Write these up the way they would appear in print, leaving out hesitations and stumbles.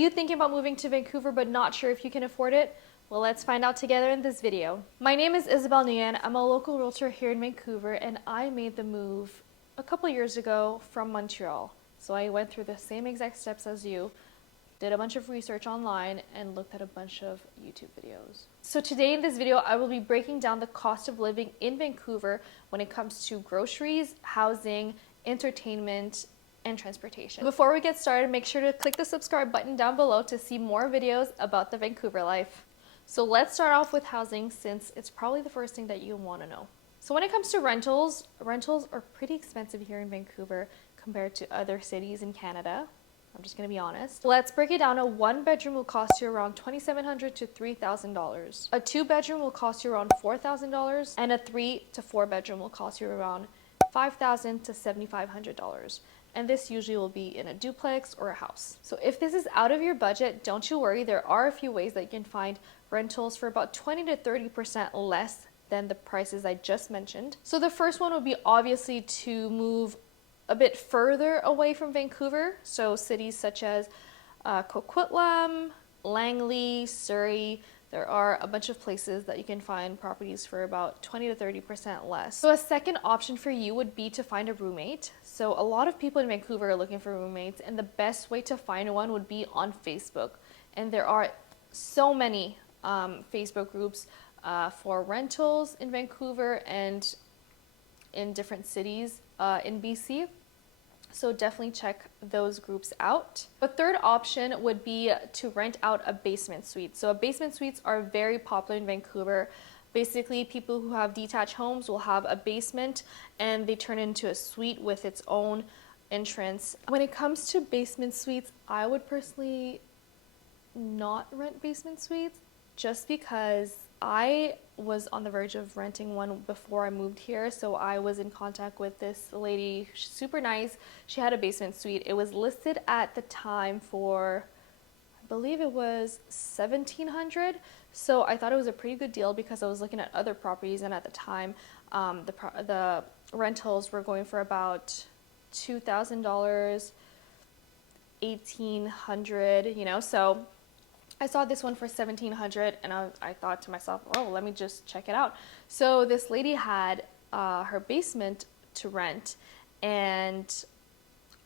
you thinking about moving to Vancouver but not sure if you can afford it? Well, let's find out together in this video. My name is Isabelle. I'm a local realtor here in Vancouver, and I made the move a couple years ago from Montreal. So I went through the same exact steps as you, did a bunch of research online, and looked at a bunch of YouTube videos. So today in this video, I will be breaking down the cost of living in Vancouver when it comes to groceries, housing, entertainment, and transportation. Before we get started, make sure to click the subscribe button down below to see more videos about the Vancouver life. So let's start off with housing, since it's probably the first thing that you want to know. So when it comes to rentals are pretty expensive here in Vancouver compared to other cities in Canada. I'm just going to be honest. Let's break it down. A one bedroom will cost you around $2,700 to $3,000. A two bedroom will cost you around $4,000, and a 3 to 4 bedroom will cost you around $5,000 to $7,500. And this usually will be in a duplex or a house. So if this is out of your budget, don't you worry. There are a few ways that you can find rentals for about 20 to 30% less than the prices I just mentioned. So the first one would be obviously to move a bit further away from Vancouver. So cities such as Coquitlam, Langley, Surrey. There are a bunch of places that you can find properties for about 20 to 30% less. So a second option for you would be to find a roommate. So a lot of people in Vancouver are looking for roommates, and the best way to find one would be on Facebook. And there are so many Facebook groups for rentals in Vancouver and in different cities in BC. So definitely check those groups out. The third option would be to rent out a basement suite. So basement suites are very popular in Vancouver. Basically, people who have detached homes will have a basement and they turn into a suite with its own entrance. When it comes to basement suites, I would personally not rent basement suites just because I was on the verge of renting one before I moved here. So I was in contact with this lady, super nice. She had a basement suite. It was listed at the time for, I believe it was $1,700. So I thought it was a pretty good deal because I was looking at other properties, and at the time the rentals were going for about $2,000, $1,800, you know. So I saw this one for $1,700, and I thought to myself, oh, let me just check it out. So this lady had her basement to rent, and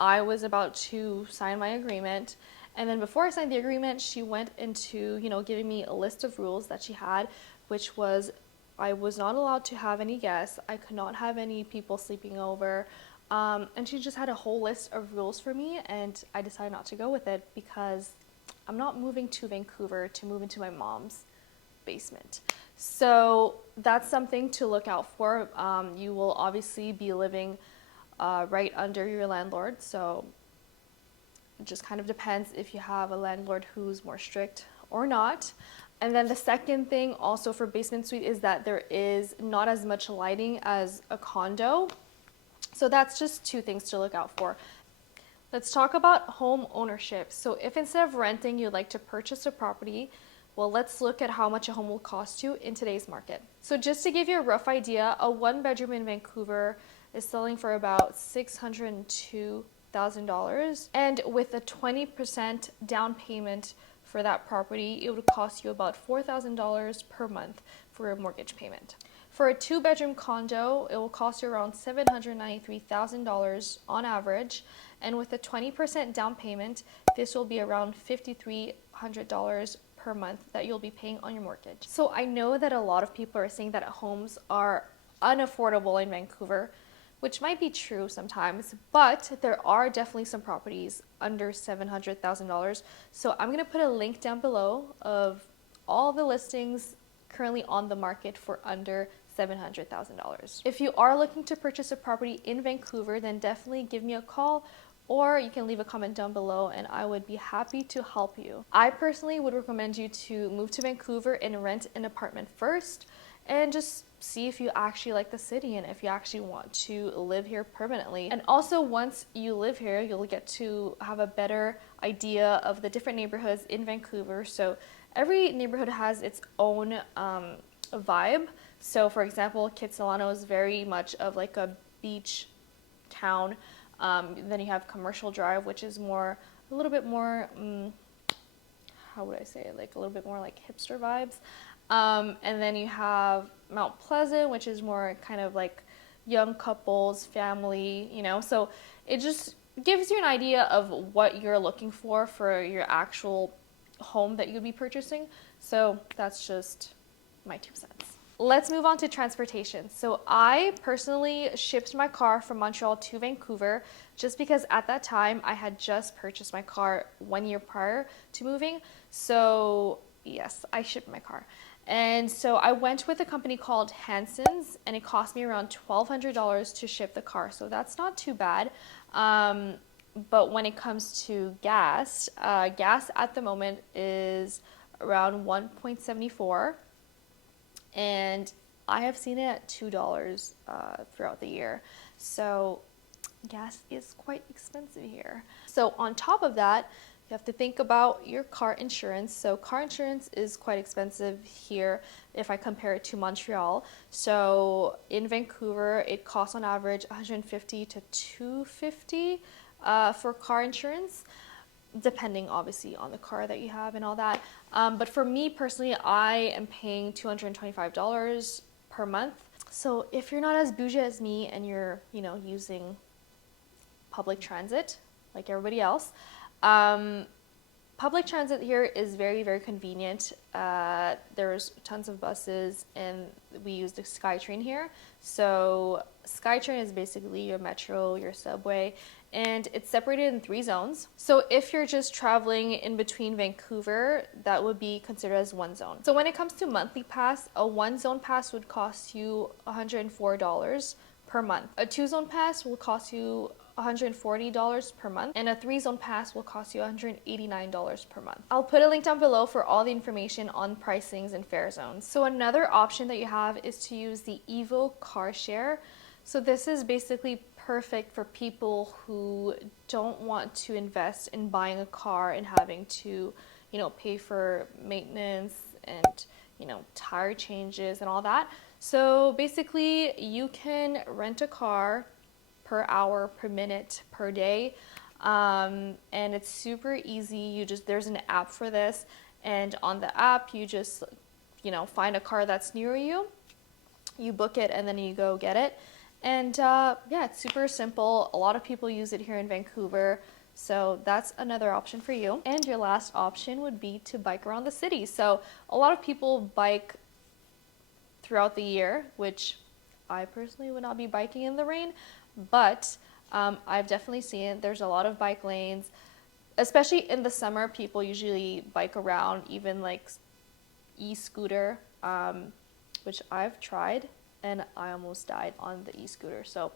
I was about to sign my agreement. And then before I signed the agreement, she went into, giving me a list of rules that she had, which was I was not allowed to have any guests. I could not have any people sleeping over. And she just had a whole list of rules for me, and I decided not to go with it because I'm not moving to Vancouver to move into my mom's basement. So that's something to look out for. You will obviously be living right under your landlord. So it just kind of depends if you have a landlord who's more strict or not. And then the second thing also for basement suite is that there is not as much lighting as a condo. So that's just two things to look out for. Let's talk about home ownership. So if instead of renting, you'd like to purchase a property, well, let's look at how much a home will cost you in today's market. So just to give you a rough idea, a one bedroom in Vancouver is selling for about $602,000. And with a 20% down payment for that property, it would cost you about $4,000 per month for a mortgage payment. For a two bedroom condo, it will cost you around $793,000 on average. And with a 20% down payment, this will be around $5,300 per month that you'll be paying on your mortgage. So I know that a lot of people are saying that homes are unaffordable in Vancouver, which might be true sometimes, but there are definitely some properties under $700,000. So I'm going to put a link down below of all the listings currently on the market for under $700,000. If you are looking to purchase a property in Vancouver, then definitely give me a call, or you can leave a comment down below and I would be happy to help you. I personally would recommend you to move to Vancouver and rent an apartment first and just see if you actually like the city and if you actually want to live here permanently. And also, once you live here, you'll get to have a better idea of the different neighborhoods in Vancouver. So every neighborhood has its own vibe. So for example, Kitsilano is very much of like a beach town. Then you have Commercial Drive, which is a little bit more how would I say it, like a little bit more like hipster vibes. And then you have Mount Pleasant, which is more kind of like young couples, family, you know. So it just gives you an idea of what you're looking for your actual home that you'd be purchasing. So that's just my 2 cents. Let's move on to transportation. So I personally shipped my car from Montreal to Vancouver just because at that time I had just purchased my car 1 year prior to moving. So yes, I shipped my car. And so I went with a company called Hanson's, and it cost me around $1,200 to ship the car. So that's not too bad. But when it comes to gas, gas at the moment is around 1.74, and I have seen it at $2 throughout the year. So gas is quite expensive here. So on top of that, you have to think about your car insurance. So car insurance is quite expensive here if I compare it to Montreal. So in Vancouver, it costs on average $150 to $250 for car insurance, depending obviously on the car that you have and all that. But for me personally, I am paying $225 per month. So if you're not as bougie as me and you're, you know, using public transit like everybody else, public transit here is very, very convenient. There's tons of buses, and we use the SkyTrain here. So SkyTrain is basically your metro, your subway, and it's separated in 3 zones. So if you're just traveling in between Vancouver, that would be considered as one zone. So when it comes to monthly pass, a 1-zone pass would cost you $104 per month. A 2-zone pass will cost you $140 per month, and a 3-zone pass will cost you $189 per month. I'll put a link down below for all the information on pricings and fare zones. So another option that you have is to use the Evo car share. So this is basically perfect for people who don't want to invest in buying a car and having to, you know, pay for maintenance and, you know, tire changes and all that. So basically you can rent a car per hour, per minute, per day, and it's super easy. There's an app for this, and on the app you just, you know, find a car that's near you, you book it, and then you go get it. And yeah, it's super simple. A lot of people use it here in Vancouver, so that's another option for you. And your last option would be to bike around the city. So a lot of people bike throughout the year, which I personally would not be biking in the rain, but I've definitely seen it. There's a lot of bike lanes, especially in the summer. People usually bike around, even like e-scooter, which I've tried, and I almost died on the e-scooter, so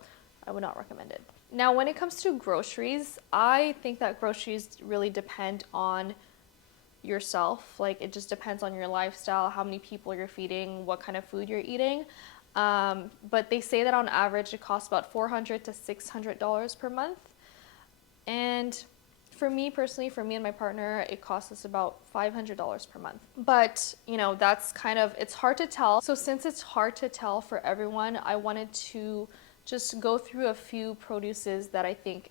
I would not recommend it. Now, when it comes to groceries, I think that groceries really depend on yourself. Like, it just depends on your lifestyle, how many people you're feeding, what kind of food you're eating. But they say that on average it costs about $400 to $600 per month. And for me personally, for me and my partner, it costs us about $500 per month. But, you know, that's kind of, it's hard to tell. So since it's hard to tell for everyone, I wanted to just go through a few produces that I think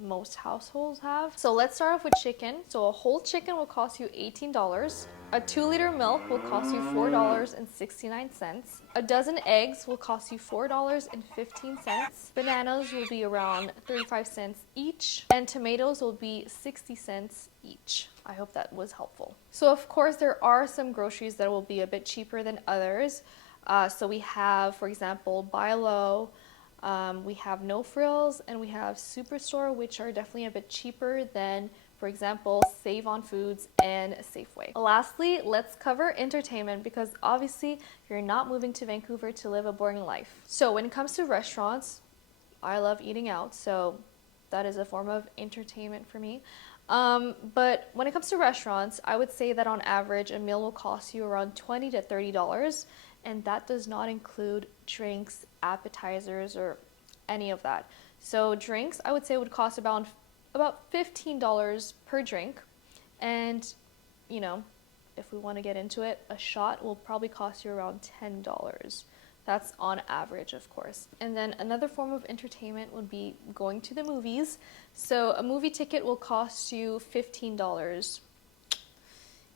most households have. So let's start off with chicken. So a whole chicken will cost you $18. A 2-liter milk will cost you $4.69. A dozen eggs will cost you $4.15. Bananas will be around 35 cents each, and tomatoes will be 60 cents each. I hope that was helpful. So of course there are some groceries that will be a bit cheaper than others. So we have, for example, Buy Low, we have No Frills, and we have Superstore, which are definitely a bit cheaper than, for example, Save on Foods and Safeway. Lastly, let's cover entertainment, because obviously you're not moving to Vancouver to live a boring life. So when it comes to restaurants, I love eating out, so that is a form of entertainment for me. But when it comes to restaurants, I would say that on average a meal will cost you around $20 to $30, and that does not include drinks, appetizers, or any of that. So drinks, I would say, would cost about $15 per drink, and you know, if we want to get into it, a shot will probably cost you around $10. That's on average, of course. And then another form of entertainment would be going to the movies. So a movie ticket will cost you $15.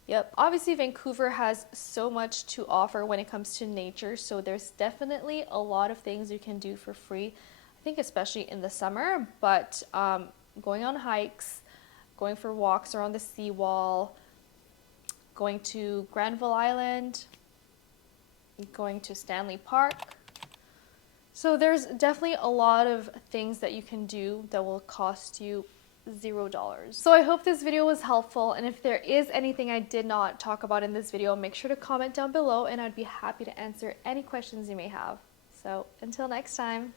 Yep. Obviously, Vancouver has so much to offer when it comes to nature, so there's definitely a lot of things you can do for free. I think especially in the summer, but going on hikes, going for walks around the seawall, going to Granville Island, going to Stanley Park. So there's definitely a lot of things that you can do that will cost you $0. So I hope this video was helpful, and if there is anything I did not talk about in this video, make sure to comment down below and I'd be happy to answer any questions you may have. So until next time.